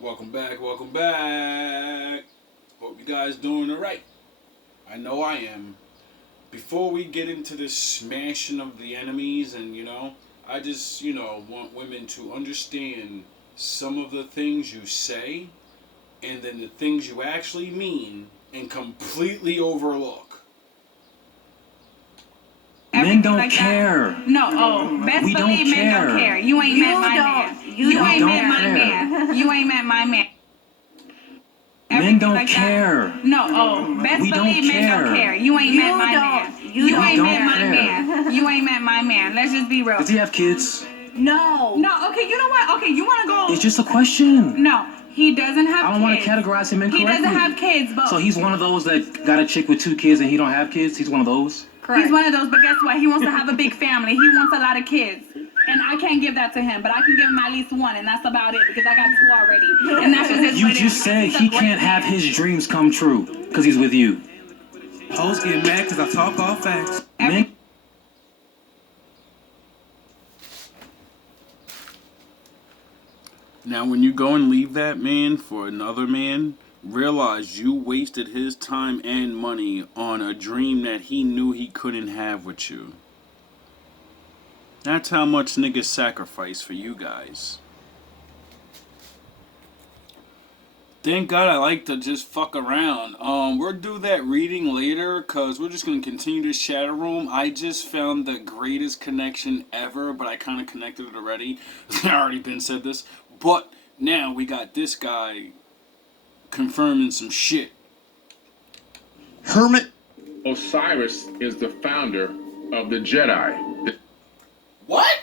Welcome back, welcome back. Hope you guys doing alright. I know I am. Before we get into this smashing of the enemies and I just, want women to understand some of the things you say and then the things you actually mean and completely overlook. Men don't care. No, best We don't believe men don't care. care. You ain't met my man. You ain't met my man. You ain't met my man. Men don't care. No, best We don't believe men don't care. care. You ain't met my man. You ain't met my man. You ain't met my man. Let's just be real. Does he have kids? No, okay, you know what? Okay, you want to go? It's just a question. No, he doesn't have kids. I don't want to categorize him incorrectly. He doesn't have kids, but... So he's one of those that got a chick with 2 kids and he don't have kids? He's one of those? Correct. He's one of those, but guess what? He wants to have a big family. He wants a lot of kids. And I can't give that to him, but I can give him at least 1, and that's about it, because I got 2 already. And that's just his You just said he can't have his dreams come true, because he's with you. Hoes get mad because I talk all facts. Men... Now, when you go and leave that man for another man, realize you wasted his time and money on a dream that he knew he couldn't have with you. That's how much niggas sacrifice for you guys. Thank God I like to just fuck around. We'll do that reading later because we're just going to continue this shadow room. I just found the greatest connection ever, but I kind of connected it already. I already been said this. But now we got this guy confirming some shit. Hermit. Osiris is the founder of the Jedi. What?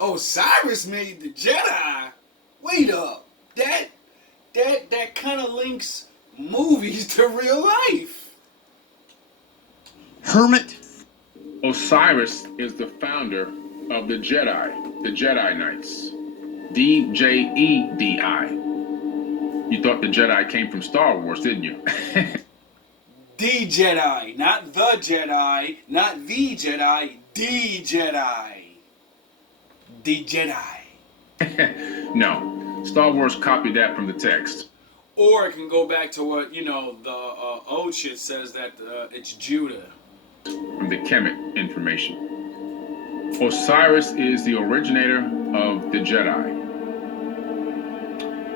Osiris made the Jedi? Wait up. That kind of links movies to real life. Hermit. Osiris is the founder of the Jedi Knights. D-J-E-D-I. You thought the Jedi came from Star Wars, didn't you? The Jedi, not the Jedi, not the Jedi, the Jedi. The Jedi. No, Star Wars copied that from the text. Or it can go back to what, the old shit says that it's Judah. From the Kemet information. Osiris is the originator of the Jedi.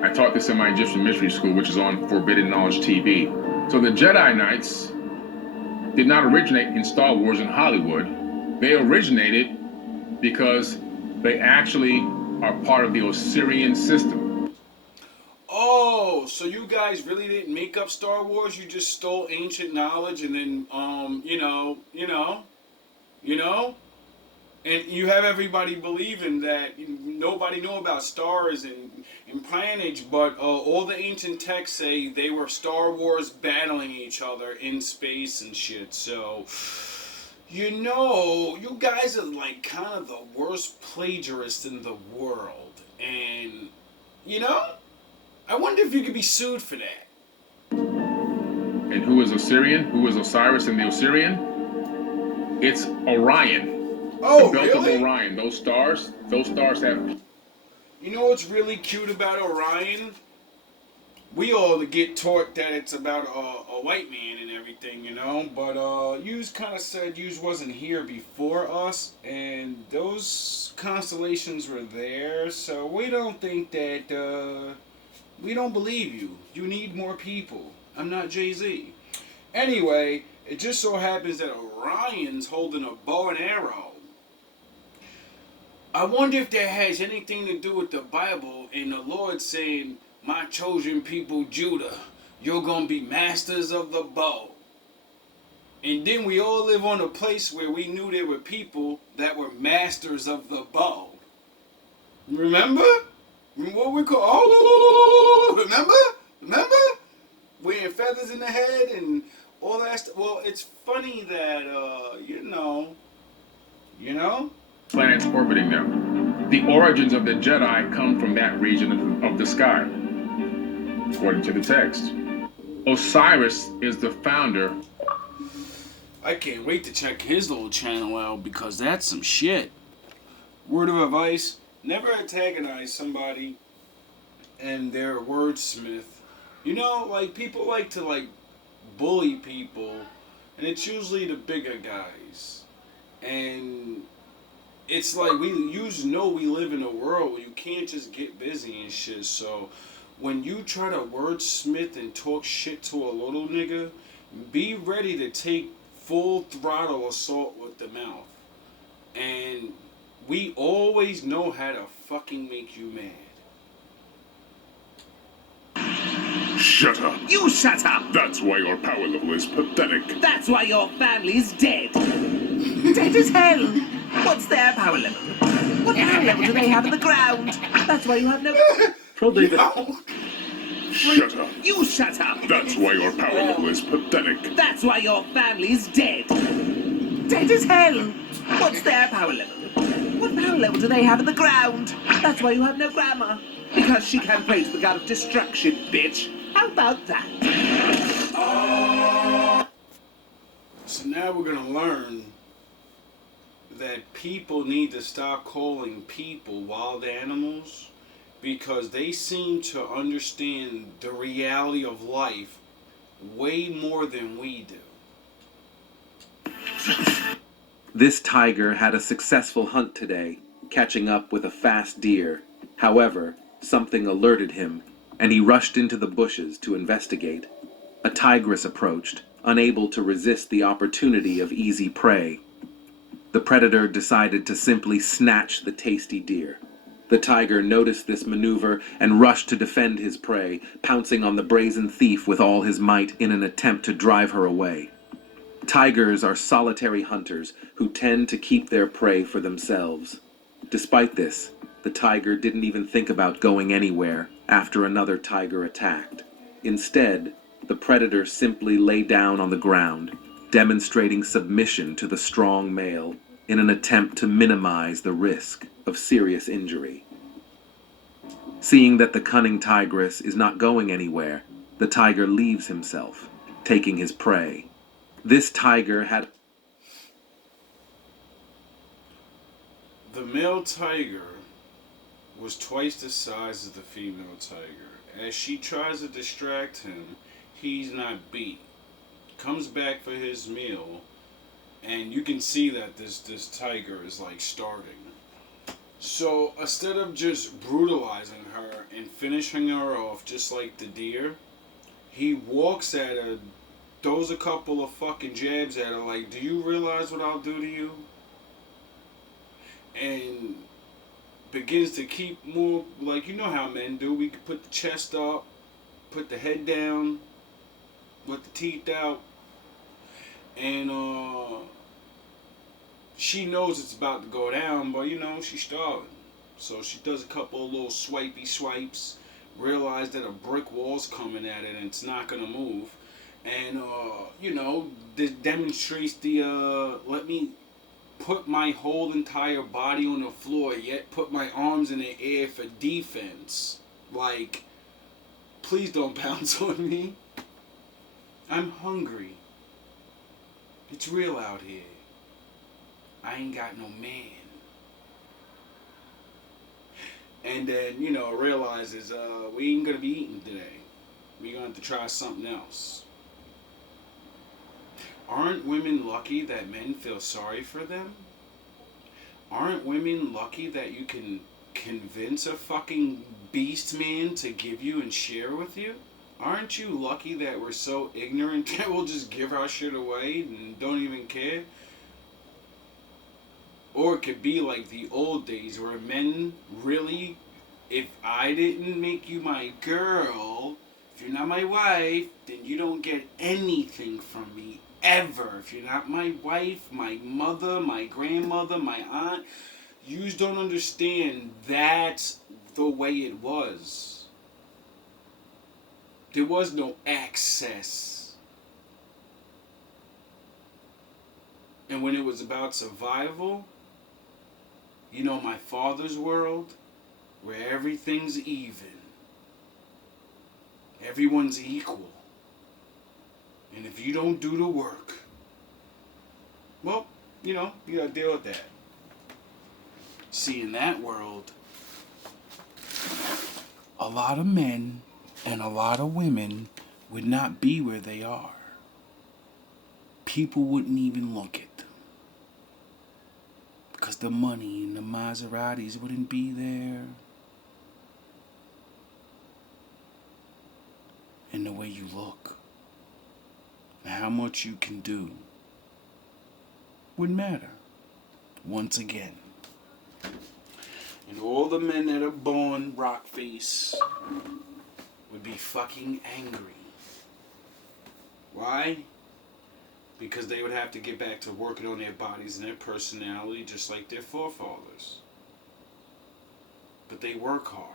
I taught this in my Egyptian mystery school, which is on Forbidden Knowledge TV. So the Jedi Knights did not originate in Star Wars in Hollywood. They originated because they actually are part of the Osirian system. Oh, so you guys really didn't make up Star Wars? You just stole ancient knowledge and then, and you have everybody believing that nobody knew about stars and planets, but all the ancient texts say they were Star Wars battling each other in space and shit. So, you guys are like kind of the worst plagiarists in the world. And, I wonder if you could be sued for that. And who is Osirian? Who is Osiris and the Osirian? It's Orion. Oh, the belt really? of Orion. Those stars have... You know what's really cute about Orion? We all get taught that it's about a white man and everything, but yous kind of said yous wasn't here before us, and those constellations were there, so we don't think that, we don't believe you. You need more people. I'm not Jay-Z. Anyway, it just so happens that Orion's holding a bow and arrow. I wonder if that has anything to do with the Bible and the Lord saying, my chosen people, Judah, you're going to be masters of the bow. And then we all live on a place where we knew there were people that were masters of the bow. Remember? What we call, remember? Wearing feathers in the head and all that stuff. Well, it's funny that, planets orbiting them. The origins of the Jedi come from that region of the sky, according to the text. Osiris is the founder. I can't wait to check his little channel out because that's some shit. Word of advice, never antagonize somebody and they're a wordsmith. You know, like, people like to, like, bully people, and it's usually the bigger guys. And it's like, we live in a world where you can't just get busy and shit. So when you try to wordsmith and talk shit to a little nigga, be ready to take full throttle assault with the mouth. And we always know how to fucking make you mad. Shut up. You shut up! That's why your power level is pathetic. That's why your family's dead. Dead as hell. What's their power level? What power level do they have in the ground? That's why you have no... Probably Shut up. You shut up! That's why your power level is pathetic. That's why your family's dead. Dead as hell. What's their power level? What power level do they have in the ground? That's why you have no grandma. Because she can pray to the god of destruction, bitch. How about that? So now we're gonna learn that people need to stop calling people wild animals, because they seem to understand the reality of life way more than we do. This tiger had a successful hunt today, catching up with a fast deer. However, something alerted him, and he rushed into the bushes to investigate. A tigress approached, unable to resist the opportunity of easy prey. The predator decided to simply snatch the tasty deer. The tiger noticed this maneuver and rushed to defend his prey, pouncing on the brazen thief with all his might in an attempt to drive her away. Tigers are solitary hunters who tend to keep their prey for themselves. Despite this, the tiger didn't even think about going anywhere after another tiger attacked. Instead, the predator simply lay down on the ground, demonstrating submission to the strong male in an attempt to minimize the risk of serious injury. Seeing that the cunning tigress is not going anywhere, the tiger leaves himself, taking his prey. This tiger had... The male tiger was twice the size of the female tiger. As she tries to distract him, he's not beat. Comes back for his meal, and you can see that this tiger is like starting. So instead of just brutalizing her and finishing her off just like the deer, he walks at her, throws a couple of fucking jabs at her like, do you realize what I'll do to you? And begins to keep more, like, you know how men do. We could put the chest up, put the head down, let the teeth out, and she knows it's about to go down, but you know, she's starving. So she does a couple of little swipes, realize that a brick wall's coming at it and it's not gonna move, and you know, this demonstrates the let me put my whole entire body on the floor, yet put my arms in the air for defense. Like, please don't pounce on me. I'm hungry. It's real out here. I ain't got no man. And then, you know, realizes we ain't gonna be eating today. We're gonna have to try something else. Aren't women lucky that men feel sorry for them? Aren't women lucky that you can convince a fucking beast man to give you and share with you? Aren't you lucky that we're so ignorant that we'll just give our shit away and don't even care? Or it could be like the old days where men really, if I didn't make you my girl, if you're not my wife, then you don't get anything from me. Ever. If you're not my wife, my mother, my grandmother, my aunt, you just don't understand that's the way it was. There was no access. And when it was about survival, you know, my father's world, where everything's even. Everyone's equal. And if you don't do the work, well, you know, you gotta deal with that. See, in that world, a lot of men and a lot of women would not be where they are. People wouldn't even look at them. Because the money and the Maseratis wouldn't be there. And the way you look. And how much you can do. Wouldn't matter. Once again. And all the men that are born rock face would be fucking angry. Why? Because they would have to get back to working on their bodies and their personality just like their forefathers. But they work hard.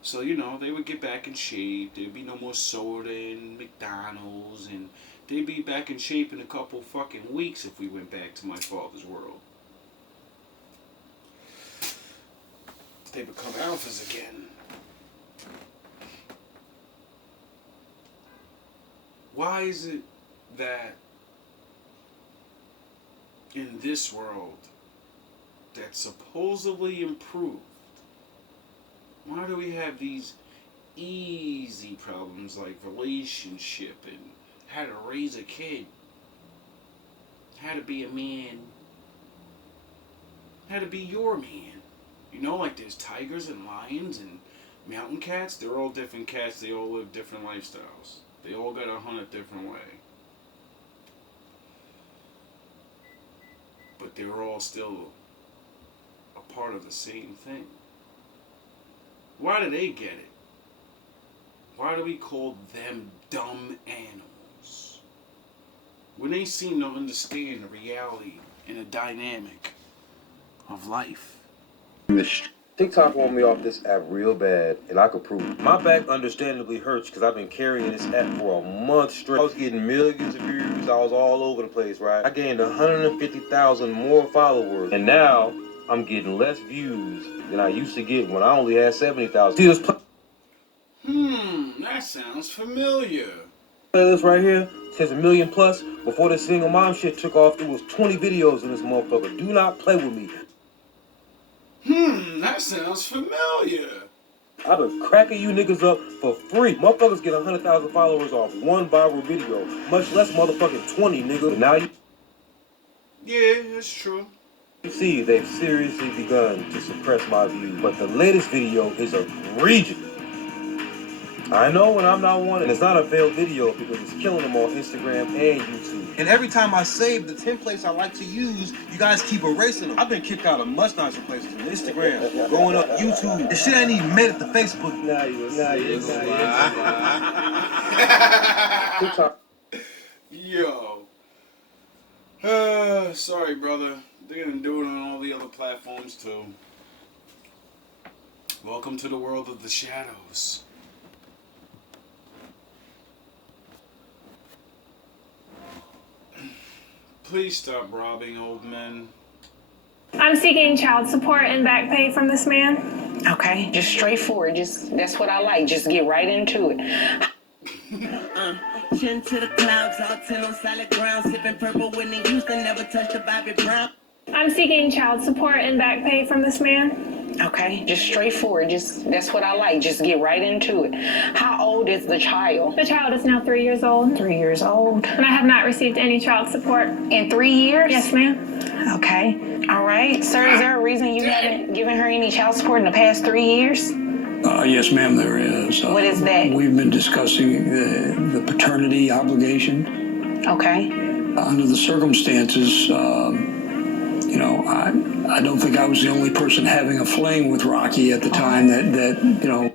So, you know, they would get back in shape. There'd be no more soda and McDonald's. And they'd be back in shape in a couple fucking weeks if we went back to my father's world. They become alphas again. Why is it that in this world that's supposedly improved, why do we have these easy problems like relationship and how to raise a kid, how to be a man, how to be your man? You know, like there's tigers and lions and mountain cats. They're all different cats. They all live different lifestyles. They all got to hunt a different way. But they're all still a part of the same thing. Why do they get it? Why do we call them dumb animals? When they seem to understand the reality and the dynamic of life. TikTok want me off this app real bad, and I could prove it. My back understandably hurts because I've been carrying this app for a month straight. I was getting millions of views. I was all over the place, right? I gained 150,000 more followers, and now I'm getting less views than I used to get when I only had 70,000. See this that sounds familiar. playlist right here says 1 million plus. Before this single mom shit took off, there was 20 videos in this motherfucker. Do not play with me. That sounds familiar. I've been cracking you niggas up for free. Motherfuckers get 100,000 followers off one viral video, much less motherfucking 20, nigga. Now you Yeah, it's true. see they've seriously begun to suppress my views, but the latest video is egregious. I know when I'm not one, and it's not a veiled video because it's killing them on Instagram and YouTube. And every time I save the templates I like to use, you guys keep erasing them. I've been kicked out of much nicer places than Instagram, going up YouTube. This shit ain't even made it to Facebook. Yo. Sorry, brother. They're gonna do it on all the other platforms too. Welcome to the world of the shadows. Please stop robbing old men. I'm seeking child support and back pay from this man. Okay, just straightforward. That's what I like. Just get right into it. Chin to the clouds, all 10 on solid ground, sipping purple Whitney Houston, never touched a Bobby Brown. I'm seeking child support and back pay from this man. Okay, just straightforward. That's what I like. Just get right into it. How old is the child? The child is now 3 years old. 3 years old. And I have not received any child support. In 3 years? Yes, ma'am. Okay. All right. Sir, is there a reason you haven't given her any child support in the past 3 years? Yes, ma'am, there is. What is that? We've been discussing the paternity obligation. Okay. Under the circumstances, I don't think I was the only person having a fling with Rocky at the time that.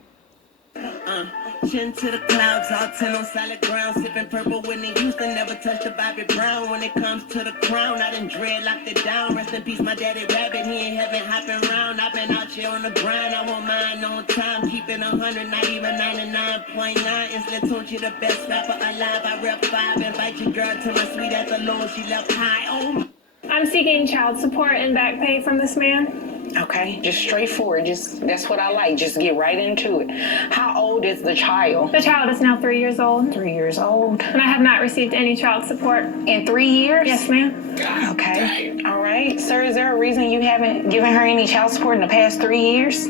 Chin to the clouds, all 10 on solid ground, sipping purple Whitney Houston, never touched a Bobby Brown. When it comes to the crown, I done dreadlocked it down. Rest in peace, my daddy Rabbit, he ain't heaven hopping round. I've been out here on the grind, I want mine on time, keeping 100, not even 99.9. It's Latunchi, the best rapper alive. I rep 5, invite your girl to my suite at the low, she left high. Oh. I'm seeking child support and back pay from this man. Okay, just straightforward. That's what I like. Just get right into it. How old is the child? The child is now 3 years old. 3 years old. And I have not received any child support. In 3 years? Yes, ma'am. Okay. All right. Sir, is there a reason you haven't given her any child support in the past 3 years?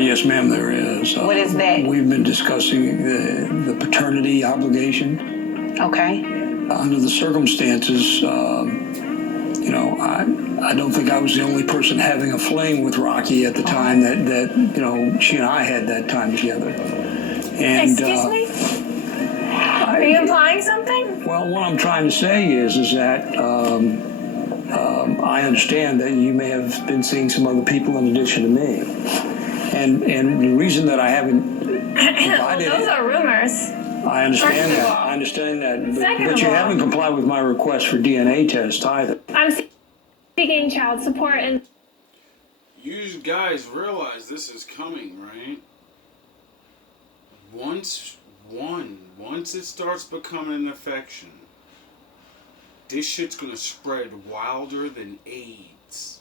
Yes, ma'am, there is. What is that? We've been discussing the paternity obligation. Okay. Under the circumstances, you know, I don't think I was the only person having a fling with Rocky at the time that you know, she and I had that time together. And, Excuse me? Are you implying something? Well, what I'm trying to say is that I understand that you may have been seeing some other people in addition to me. And the reason that I haven't provided Those are rumors. I understand First of that. all. I understand that. Second But of you all. haven't complied with my request for DNA test either. I'm seeking child support and You guys realize this is coming, right? Once it starts becoming an infection, this shit's gonna spread wilder than AIDS.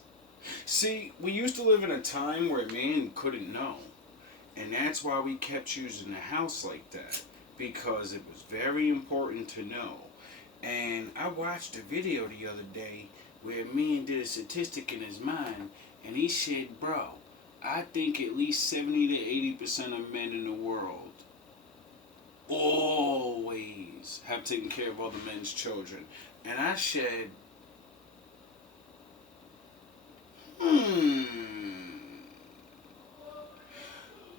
See, we used to live in a time where man couldn't know. And that's why we kept using the house like that. Because it was very important to know. And I watched a video the other day where a man did a statistic in his mind. And he said, bro, I think at least 70 to 80% of men in the world always have taken care of other men's children. And I said,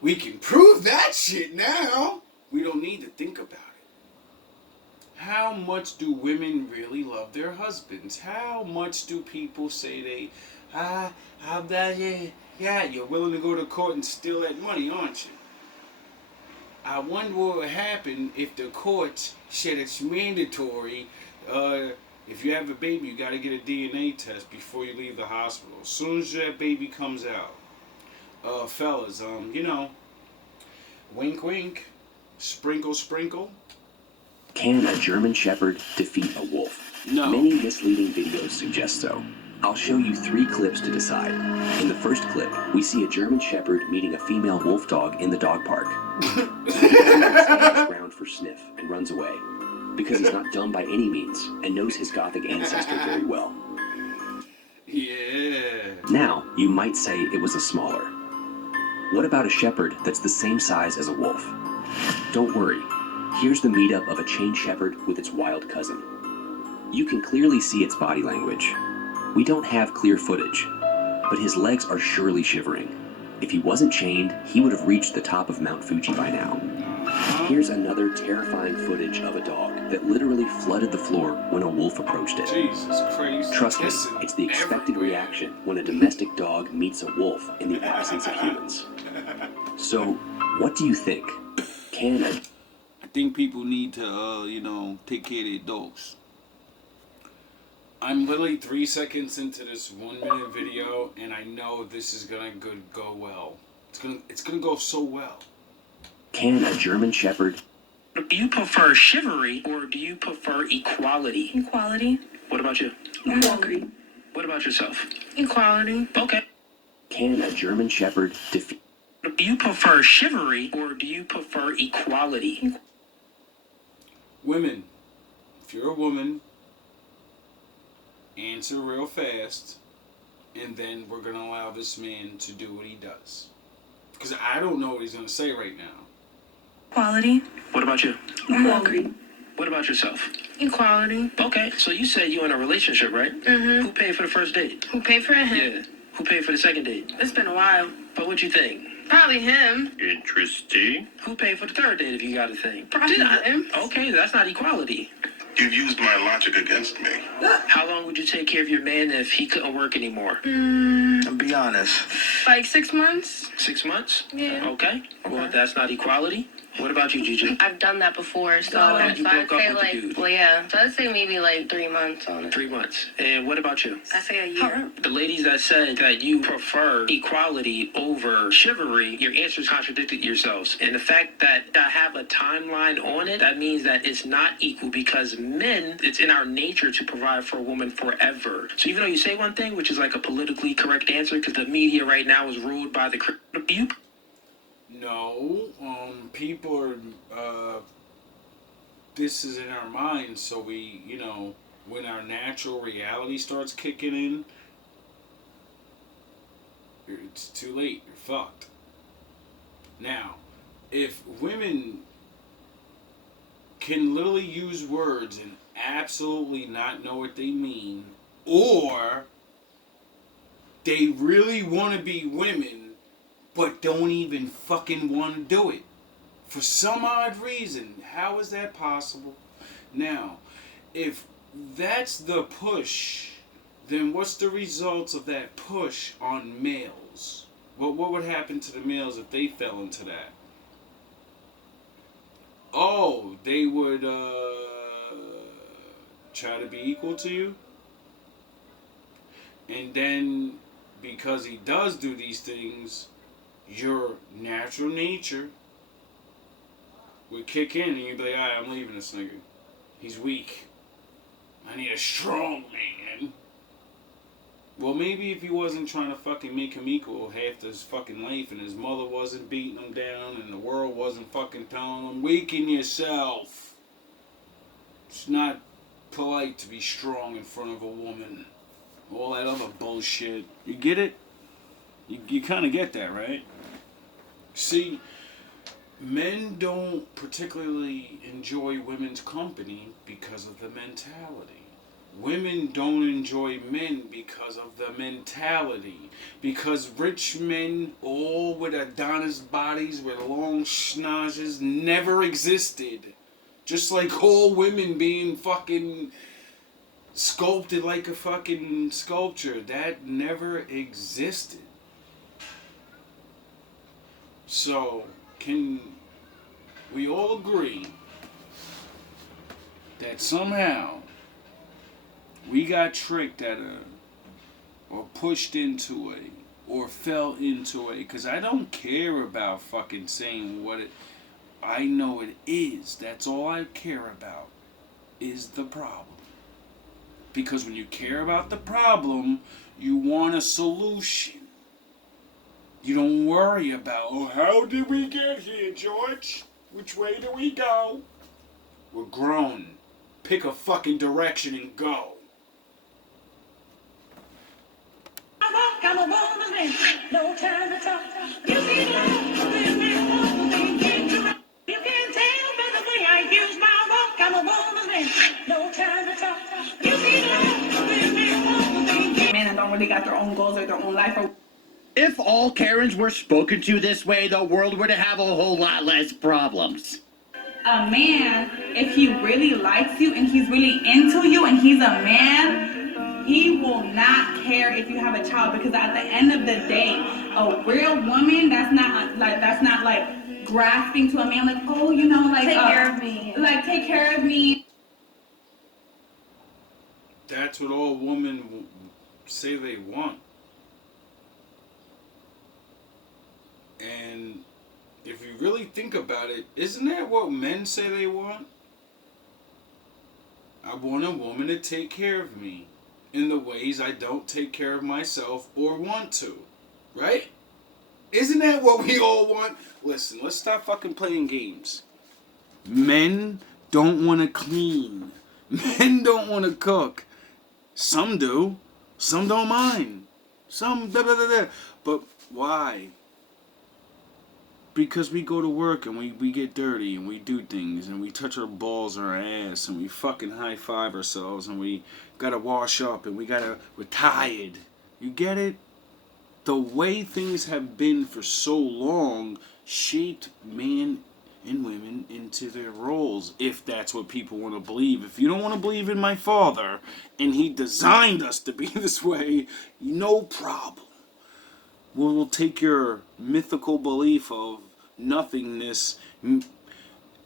we can prove that shit now. We don't need to think about it. How much do women really love their husbands? How much do people say you're willing to go to court and steal that money, aren't you? I wonder what would happen if the courts said it's mandatory. If you have a baby, you got to get a DNA test before you leave the hospital. As soon as that baby comes out. Fellas, you know, wink wink, sprinkle sprinkle. Can a German Shepherd defeat a wolf? No. Many misleading videos suggest so. I'll show you 3 clips to decide. In the first clip, we see a German Shepherd meeting a female wolf dog in the dog park. He stands ground for sniff and runs away because he's not dumb by any means and knows his Gothic ancestor very well. Yeah. Now, you might say it was a smaller. What about a shepherd that's the same size as a wolf? Don't worry. Here's the meetup of a chained shepherd with its wild cousin. You can clearly see its body language. We don't have clear footage, but his legs are surely shivering. If he wasn't chained, he would have reached the top of Mount Fuji by now. Here's another terrifying footage of a dog that literally flooded the floor when a wolf approached it. Jesus Christ. Trust me, it's the expected reaction when a domestic dog meets a wolf in the absence of humans. So, what do you think? Can a... I think people need to, take care of their dogs. I'm literally 3 seconds into this 1 minute video, and I know this is gonna go well. It's gonna go so well. Can a German Shepherd... Do you prefer chivalry or do you prefer equality? Equality. What about you? Equality. What about yourself? Equality. Okay. Can a German Shepherd defeat... Do you prefer chivalry or do you prefer equality? Women, if you're a woman, answer real fast, and then we're gonna allow this man to do what he does. Because I don't know what he's gonna say right now. Equality. What about you? Equality. What about yourself? Equality. Okay, so you said you're in a relationship, right? Mm-hmm. Who paid for the first date? Who paid for it? Him. Yeah. Who paid for the second date? It's been a while. But what you think? Probably him. Interesting. Who paid for the third date if you got a thing? Probably him. Okay, that's not equality. You've used my logic against me. How long would you take care of your man if he couldn't work anymore? Be honest. Like 6 months. 6 months? Yeah. Okay. Well, that's not equality. What about you, Gigi? I've done that before, so You so I'd broke up say with the like, dude. well, yeah. So I'd say maybe like 3 months on it. 3 months. And what about you? I say a year. The ladies that said that you prefer equality over chivalry, your answers contradicted yourselves. And the fact that I have a timeline on it, that means that it's not equal because men, it's in our nature to provide for a woman forever. So even though you say one thing, which is like a politically correct answer, because the media right now is ruled by the you. No, people are, this is in our minds, so we, when our natural reality starts kicking in, it's too late, you're fucked. Now, if women can literally use words and absolutely not know what they mean, or they really want to be women but don't even fucking want to do it for some odd reason, how is that possible? Now, if that's the push, then what's the results of that push on males? What would happen to the males if they fell into that? Oh, they would try to be equal to you? And then, because he does do these things, your natural nature would kick in and you'd be like, alright, I'm leaving this nigga. He's weak. I need a strong man. Well, maybe if he wasn't trying to fucking make him equal half his fucking life and his mother wasn't beating him down and the world wasn't fucking telling him, weaken yourself. It's not polite to be strong in front of a woman. All that other bullshit. You get it? You kind of get that, right? See, men don't particularly enjoy women's company because of the mentality. Women don't enjoy men because of the mentality. Because rich men, all with Adonis bodies, with long schnozzes, never existed. Just like all women being fucking sculpted like a fucking sculpture. That never existed. So, can we all agree that somehow we got tricked at or pushed into or fell into because I don't care about fucking saying what it, I know it is. That's all I care about is the problem. Because when you care about the problem, you want a solution. You don't worry about, oh, how did we get here, George? Which way do we go? We're grown. Pick a fucking direction and go. I'm a woman, no time to talk. You can tell by the way I use my walk. I'm a woman, no time to talk. Men that don't really got their own goals or their own life. If all Karens were spoken to this way, the world would have a whole lot less problems. A man, if he really likes you and he's really into you and he's a man, he will not care if you have a child, because at the end of the day, a real woman that's not like grasping to a man like, oh, you know, like take care of me. Like take care of me. That's what all women say they want. And if you really think about it, isn't that what men say they want? I want a woman to take care of me in the ways I don't take care of myself or want to. Right? Isn't that what we all want? Listen, let's stop fucking playing games. Men don't want to clean. Men don't want to cook. Some do. Some don't mind. Some da da da da. But why? Because we go to work and we get dirty and we do things and we touch our balls or our ass and we fucking high five ourselves and we gotta wash up and we're tired. You get it? The way things have been for so long shaped men and women into their roles, if that's what people want to believe. If you don't want to believe in my father and he designed us to be this way, no problem. We'll take your mythical belief of nothingness,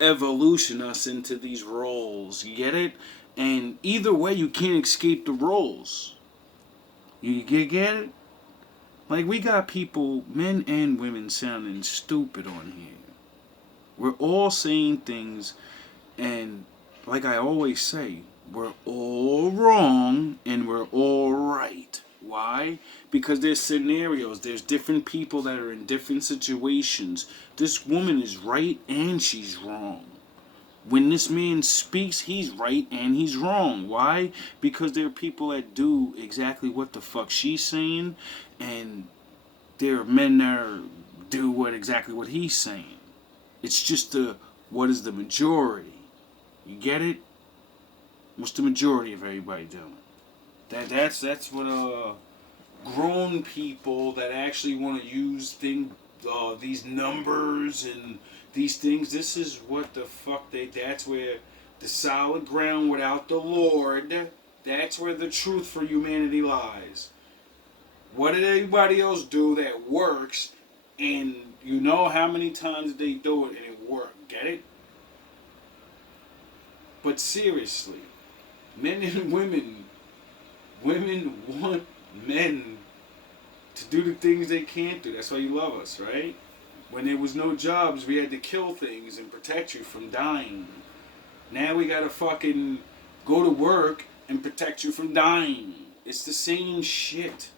evolution us into these roles. You get it? And either way, you can't escape the roles. You get it? Like, we got people, men and women, sounding stupid on here. We're all saying things, and like I always say, we're all wrong and we're all right. Why? Because there's scenarios. There's different people that are in different situations. This woman is right and she's wrong. When this man speaks, he's right and he's wrong. Why? Because there are people that do exactly what the fuck she's saying, and there are men that are do exactly what he's saying. It's just what is the majority? You get it? What's the majority of everybody doing? That's what grown people that actually want to use these numbers and these things. This is what the fuck that's where the solid ground without the Lord. That's where the truth for humanity lies. What did everybody else do that works? And you know how many times they do it and it worked. Get it? But seriously, men and women want men to do the things they can't do. That's why you love us, right? When there was no jobs, we had to kill things and protect you from dying. Now we gotta fucking go to work and protect you from dying. It's the same shit.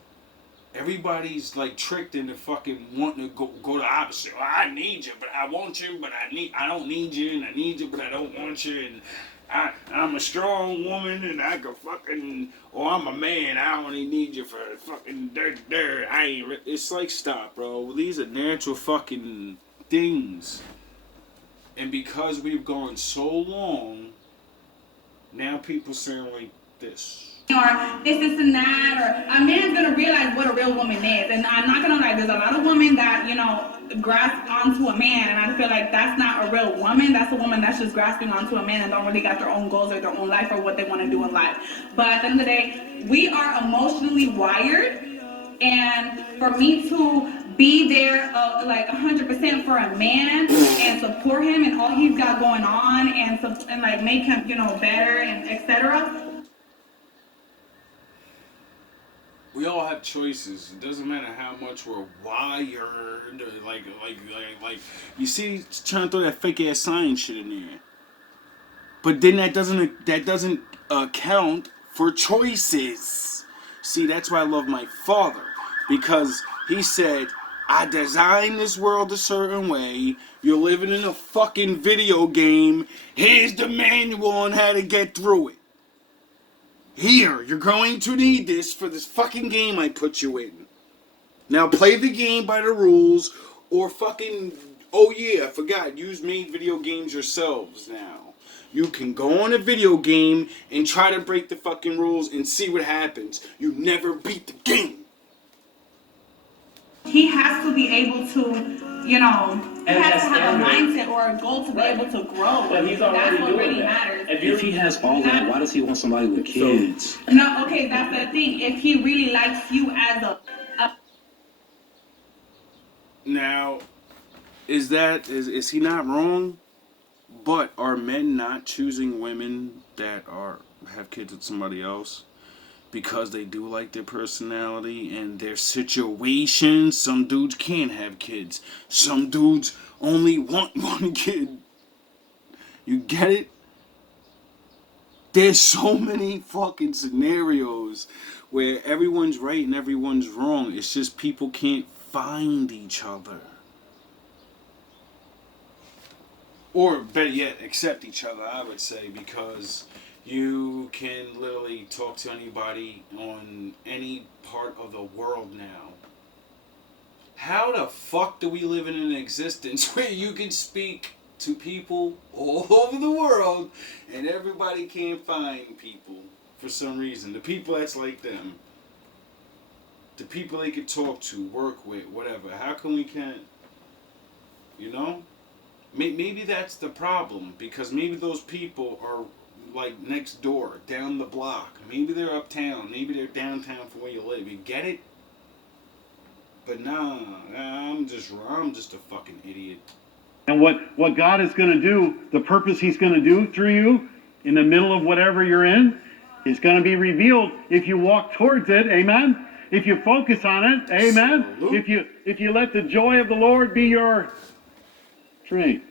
Everybody's like tricked into fucking wanting to go the opposite. Well, I need you, but I want you, but I don't need you, and I need you, but I don't want you, and I'm a strong woman, and I can fucking, or I'm a man, I only need you for fucking dirt. It's like, stop, bro. These are natural fucking things. And because we've gone so long, now people saying like this. Or this and that, or a man's gonna realize what a real woman is. And I'm not gonna lie, there's a lot of women that, grasp onto a man, and I feel like that's not a real woman. That's a woman that's just grasping onto a man and don't really got their own goals or their own life or what they want to do in life. But at the end of the day, we are emotionally wired, and for me to be there like 100% for a man and support him and all he's got going on and like make him better and etc. We all have choices. It doesn't matter how much we're wired. Like you see, trying to throw that fake ass science shit in there. But then that doesn't account for choices. See, that's why I love my father, because he said, I designed this world a certain way. You're living in a fucking video game. Here's the manual on how to get through it. Here, you're going to need this for this fucking game I put you in. Now play the game by the rules, or fucking, oh yeah, I forgot, you made video games yourselves now. You can go on a video game and try to break the fucking rules and see what happens. You never beat the game. He has to be able to, he has to have a mindset or a goal to be able to grow. But he's already that's what doing really that. matters. If he has all that, why does he want somebody with kids? No, okay, that's the thing. If he really likes you as a Now, is he not wrong? But are men not choosing women that have kids with somebody else because they do like their personality and their situation? Some dudes can't have kids. Some dudes only want one kid. You get it? There's so many fucking scenarios where everyone's right and everyone's wrong. It's just people can't find each other. Or better yet, accept each other, I would say, because you can literally talk to anybody on any part of the world now. How the fuck do we live in an existence where you can speak to people all over the world and everybody can't find people for some reason? The people that's like them. The people they could talk to, work with, whatever. How come we can't, Maybe that's the problem, because maybe those people are like next door, down the block. Maybe they're uptown. Maybe they're downtown from where you live. You get it? But nah, I'm just a fucking idiot. And what God is going to do, the purpose he's going to do through you in the middle of whatever you're in, is going to be revealed if you walk towards it. Amen. If you focus on it. Amen. If you let the joy of the Lord be your strength.